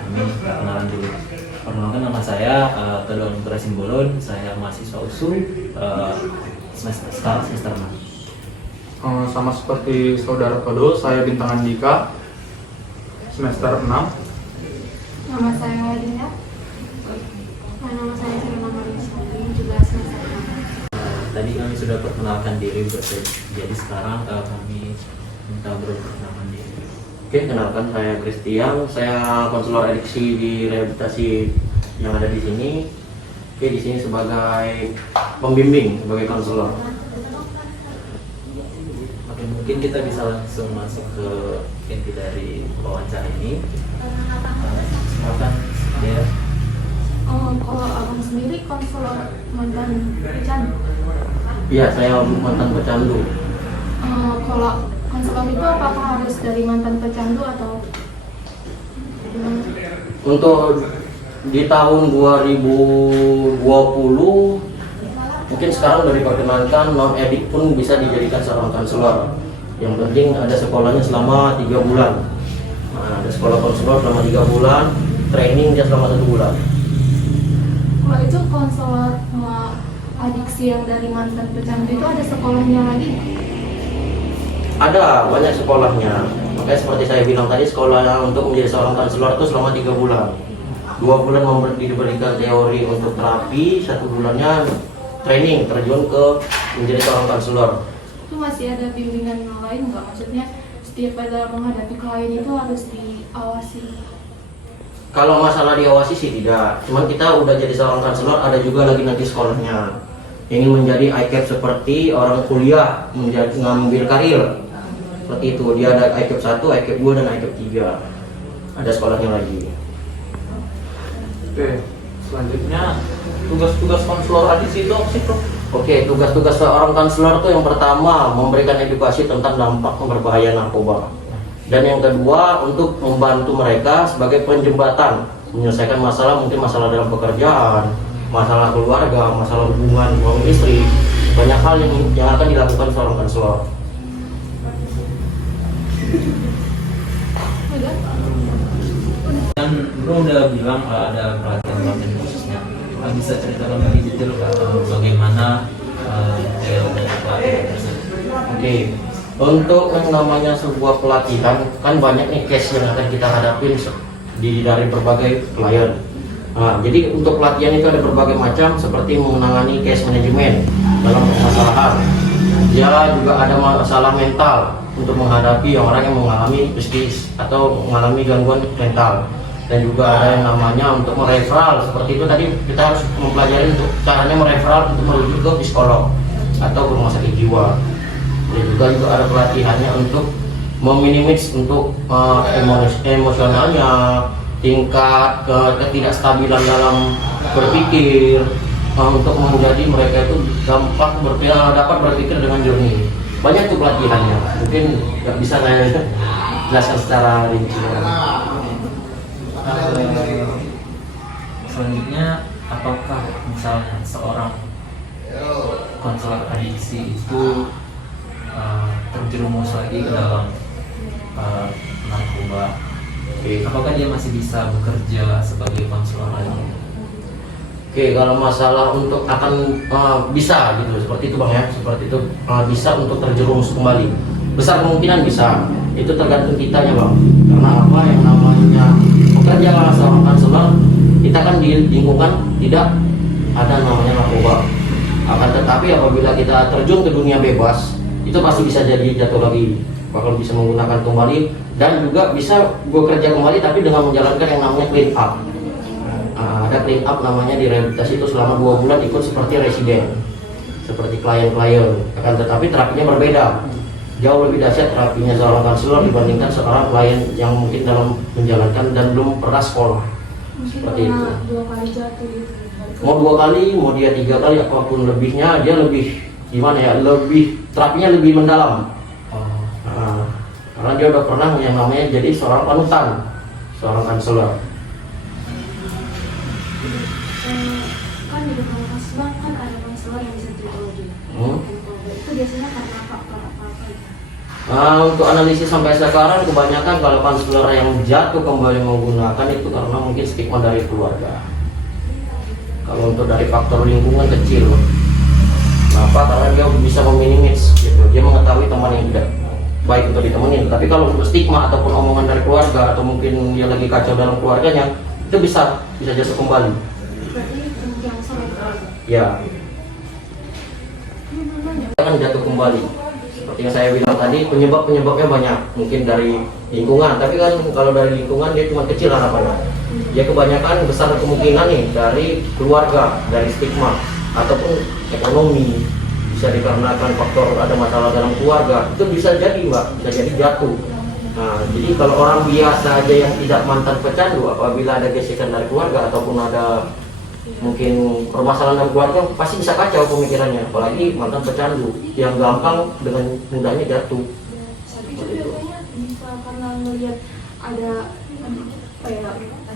Kami kenalan dulu. Perkenalkan, nama saya Todong Putra Simbolon. Saya mahasiswa USU sekarang semester 6. Sama seperti saudara Todo, saya Bintang Andika, semester 6. Nama saya Dinda. Nama saya Serena Marisha, juga semester 6. Tadi kami sudah perkenalkan diri, jadi sekarang kami minta berperkenalkan diri. Oke, kenalkan saya Christian, saya konselor adiksi di rehabilitasi yang ada di sini. Oke, di sini sebagai pembimbing, sebagai konselor. Oke, mungkin kita bisa langsung masuk ke inti dari wawancara ini. Silakan ya. Kalau abang sendiri konselor mantan pecandu. Iya, saya mantan pecandu. Kalau konselor itu apakah harus dari mantan pecandu atau gimana? Untuk di tahun 2020, mungkin sekarang udah diperkenankan non-edik pun bisa dijadikan seorang konselor. Yang penting ada sekolahnya selama 3 bulan. Nah, ada sekolah konselor selama 3 bulan, training dia selama 1 bulan. Kalau itu konselor adiksi yang dari mantan pecandu itu ada sekolahnya lagi nggak? Ada banyak sekolahnya. Makanya seperti saya bilang tadi, sekolah untuk menjadi seorang konselor itu selama 3 bulan. 2 bulan diberikan teori untuk terapi, 1 bulannya training terjun ke menjadi seorang konselor. Itu masih ada bimbingan yang lain nggak? Maksudnya setiap pada menghadapi klien itu harus diawasi. Kalau masalah diawasi sih tidak. Cuman kita udah jadi seorang konselor, ada juga lagi nanti sekolahnya. Ingin menjadi ICAP seperti orang kuliah, mengambil karir. Seperti itu, dia ada ICAP 1, ICAP 2, dan ICAP 3. Ada sekolahnya lagi. Oke, selanjutnya tugas-tugas konselor adiksi itu apa sih, Bro? Oke, tugas-tugas seorang konselor itu yang pertama memberikan edukasi tentang dampak berbahaya narkoba. Dan yang kedua, untuk membantu mereka sebagai penjembatan menyelesaikan masalah, mungkin masalah dalam pekerjaan, masalah keluarga, masalah hubungan suami istri. Banyak hal yang akan dilakukan seorang konselor. Kan bro udah bilang ada pelatihan khususnya. Bisa ceritakan lebih detail bagaimana pelatihan tersebut? Oke, untuk yang namanya sebuah pelatihan, kan banyak nih case yang akan kita hadapin dari berbagai klien. Nah, jadi untuk pelatihan itu ada berbagai macam, seperti menangani case manajemen dalam permasalahan. Dia juga ada masalah mental untuk menghadapi orang yang mengalami psikis atau mengalami gangguan mental. Dan juga ada yang namanya untuk mereferal, seperti itu tadi kita harus mempelajari untuk caranya mereferal untuk merujuk ke psikolog atau ke rumah sakit jiwa. Dan juga ada pelatihannya untuk meminimais untuk emosionalnya, tingkat ketidakstabilan dalam berpikir, untuk menjadi mereka itu dapat berpikir dengan jernih. Banyak tuh pelatihannya, mungkin nggak bisa saya jelaskan secara rinci. Selanjutnya, apakah misalnya seorang konselor adiksi itu terjerumus lagi ke dalam narkoba, apakah dia masih bisa bekerja sebagai konselor lagi? Oke, kalau masalah untuk akan bisa gitu, seperti itu bang ya, seperti itu bisa untuk terjerumus kembali. Besar kemungkinan bisa, itu tergantung kitanya bang. Karena apa yang namanya bekerja seorang konselor, kita kan di lingkungan tidak ada namanya narkoba. Akan tetapi apabila kita terjun ke dunia bebas, itu pasti bisa jadi jatuh lagi, bakal bisa menggunakan kembali dan juga bisa bekerja kembali, tapi dengan menjalankan yang namanya clean up. Ada clean up namanya di rehabilitasi itu selama 2 bulan ikut seperti residen, seperti klien-klien. Akan tetapi terapinya berbeda, jauh lebih dahsyat terapinya seorang konselor dibandingkan seorang klien yang mungkin dalam menjalankan dan belum pernah sekolah. Mungkin Seperti itu. 2 kali jatuh gitu. Mau 2 kali, mau dia 3 kali, apapun lebihnya, dia lebih gimana ya, lebih terapinya lebih mendalam. Karena dia udah pernah yang namanya jadi seorang panutan, seorang konselor. Kan di depan konselor kan ada konselor yang bisa psikologi. Itu biasanya karena faktor apa? Untuk analisis sampai sekarang kebanyakan kalau konselor yang jatuh kembali menggunakan itu karena mungkin stigma dari keluarga. Kalau untuk dari faktor lingkungan kecil, kenapa? Karena dia bisa meminimais gitu. Dia mengetahui teman yang tidak baik untuk ditemenin. Tapi kalau untuk stigma ataupun omongan dari keluarga atau mungkin dia lagi kacau dalam keluarganya, itu bisa jatuh kembali. Berarti yang salah. Ya, akan jatuh kembali. Seperti yang saya bilang tadi, penyebabnya banyak, mungkin dari lingkungan. Tapi kan kalau dari lingkungan dia cuma kecil harapannya. Dia kebanyakan besar kemungkinan nih dari keluarga, dari stigma ataupun ekonomi. Bisa dikarenakan faktor ada masalah dalam keluarga, itu bisa jadi mbak, bisa jadi jatuh. Nah, jadi kalau orang biasa aja yang tidak mantan pecandu, apabila ada gesekan dari keluarga ataupun ada mungkin permasalahan dalam keluarga, pasti bisa kacau pemikirannya. Apalagi mantan pecandu yang gampang dengan mudahnya jatuh. Tapi juga kayaknya bisa karena melihat ada apa ya?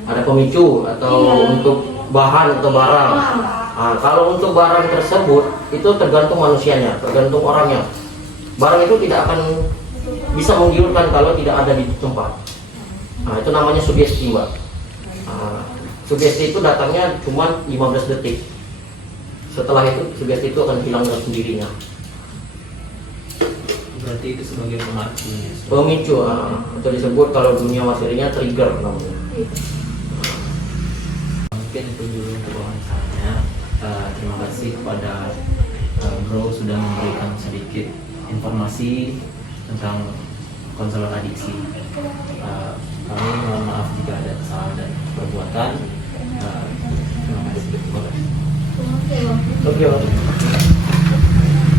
Ada pemicu atau Iya. untuk bahan atau barang. Nah, kalau untuk barang tersebut itu tergantung manusianya, tergantung orangnya. Barang itu tidak akan bisa menggiurkan kalau tidak ada di tempat. Nah, itu namanya sugesti, mbak. Nah, sugesti itu datangnya cuma 15 detik. Setelah itu sugesti itu akan hilang dengan sendirinya. Berarti itu sebagai pemacu. Pemicu, itu disebut kalau dunia materinya trigger namanya. Mungkin itu dulu untuk wawancaranya. Terima kasih kepada Bro sudah memberikan sedikit informasi tentang konselor adiksi. Kami mohon maaf jika ada kesalahan dan perbuatan. Terima kasih. Oke, Bang. Oke, Bang.